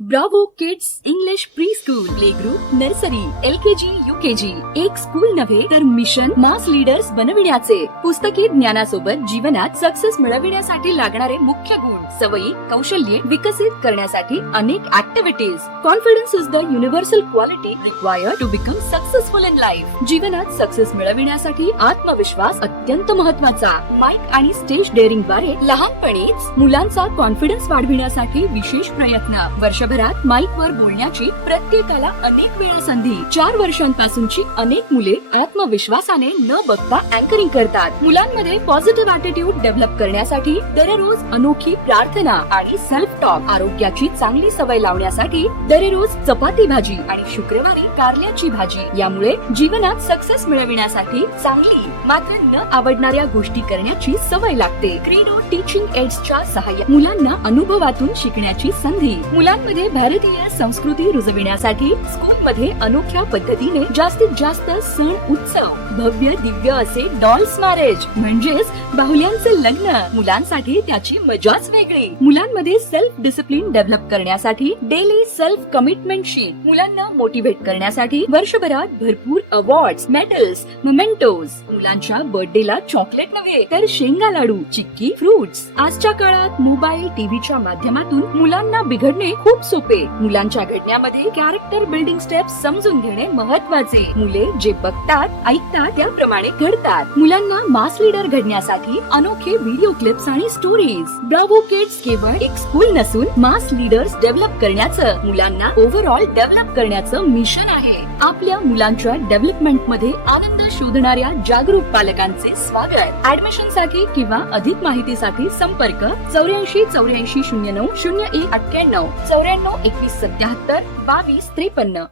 Bravo kids English pre school play group nursery LKG UKG एक school नव्हे तर mission मास leaders बनविण्याचे. पुस्तकी ज्ञानासोबत जीवनात सक्सेस मिळविण्यासाठी लागणारे मुख्य गुण, सवयी, कौशल्ये विकसित करण्यासाठी अनेक activities. Confidence is the universal quality required to become successful in life. जीवनात सक्सेस मिळविण्यासाठी आत्मविश्वास अत्यंत महत्वाचा. माइक आणि स्टेज डेअरिंग द्वारे लहानपणीच मुलांचा कॉन्फिडन्स वाढविण्यासाठी विशेष प्रयत्न. वर्षभरात माईकवर बोलण्याची प्रत्येकाला अनेक वेळा संधी. 4 वर्षांपासूनची अनेक मुले आत्मविश्वासाने न बघता अँकरिंग करतात. मुलांमध्ये पॉझिटिव्ह ऍटिट्यूड डेव्हलप करण्यासाठी दररोज अनोखी प्रार्थना आणि सेल्फ टॉक. आरोग्याची चांगली सवय लावण्यासाठी दररोज चपाती भाजी आणि शुक्रवारी कारल्याची भाजी. यामुळे जीवनात सक्सेस मिळविण्यासाठी चांगली मात्र न आवडणाऱ्या गोष्टी करण्याची सवय लागते. क्रीडो टीचिंग एड्सच्या सहाय्याने मुलांना अनुभवातून शिकण्याची संधी. मुलांमध्ये भारतीय संस्कृती रुजविण्यासाठी स्कूलमध्ये अनोख्या पद्धतीने जास्तीत जास्त सण उत्सव, भव्य दिव्य असे डॉल्स मॅरेज म्हणजेच बाहुल्यांचे लग्न. मुलांसाठी त्याची मजाच वेगळी. मुलांमध्ये सेल्फ डिसिप्लिन डेव्हलप करण्यासाठी डेली सेल्फ कमिटमेंट शीट. मुलांना मोटिवेट करण्यासाठी वर्षभरात भरपूर अवॉर्ड्स, मेडल्स, मोमेंटोज. मुलांच्या बर्थडेला चॉकलेट नव्हे तर शेंगा लाडू, चिक्की, फ्रुट्स. आजच्या काळात मोबाईल, टीव्हीच्या माध्यमातून मुलांना बिघडणे खूप सोपे. मुलांच्या घडण्यामध्ये कॅरेक्टर बिल्डिंग स्टेप्स समजून घेणे महत्वाचे. मुले जे बघतात, ऐकतात त्याप्रमाणे घडतात. मुलांना मास लीडर घडण्यासाठी अनोखे व्हिडिओ क्लिप्स आणि स्टोरीज. ब्रावो किड्स केवळ एक स्कूल नसून मास लीडर्स डेव्हलप करण्याचं, मुलांना ओव्हरऑल डेव्हलप करण्याचं मिशन आहे. आपल्या मुलांच्या डेव्हलपमेंट मध्ये आनंद शोधणाऱ्या जागरूक पालकांचे स्वागत. ऍडमिशन साठी किंवा अधिक माहितीसाठी संपर्क 84 84 09 01 91 94 21 77 22 53.